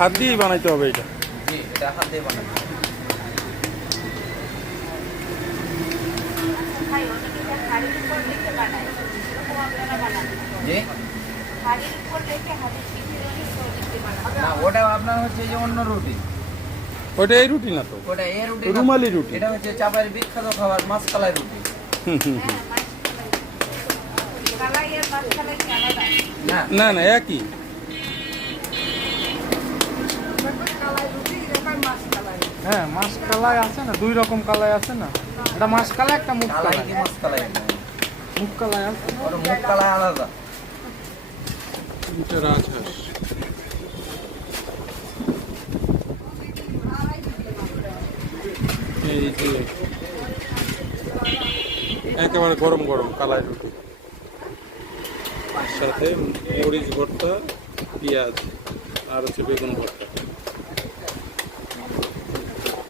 হাত দিয়েই বানাইতে হবে এটা? জি, এটা হাত দিয়ে বানানো। জি না, ওটা আপনার হচ্ছে যে অন্য রুটি। ওটা এই রুটি না তো, ওটা এই রুটি, রুমালি রুটি। এটা হচ্ছে চাপাইয়ের বিখ্যাত খাবার মাছকালাই রুটি। না না না, একই। হ্যাঁ, মাছ কালাই আছে না, 2 রকম কালাই আছে না, এটা মাছ কালাই, একটা মুখ কালাই কালাই। কি মাছকালাই? মুখ কালাই আছে। ওটা মুখ কালাই আলাদা। এটা রাজহাঁস। এই যে একেবারে গরম গরম কালাই রুটি, সাথে মরিচ ভর্তা, পেঁয়াজ আর হচ্ছে বেগুন ভর্তা।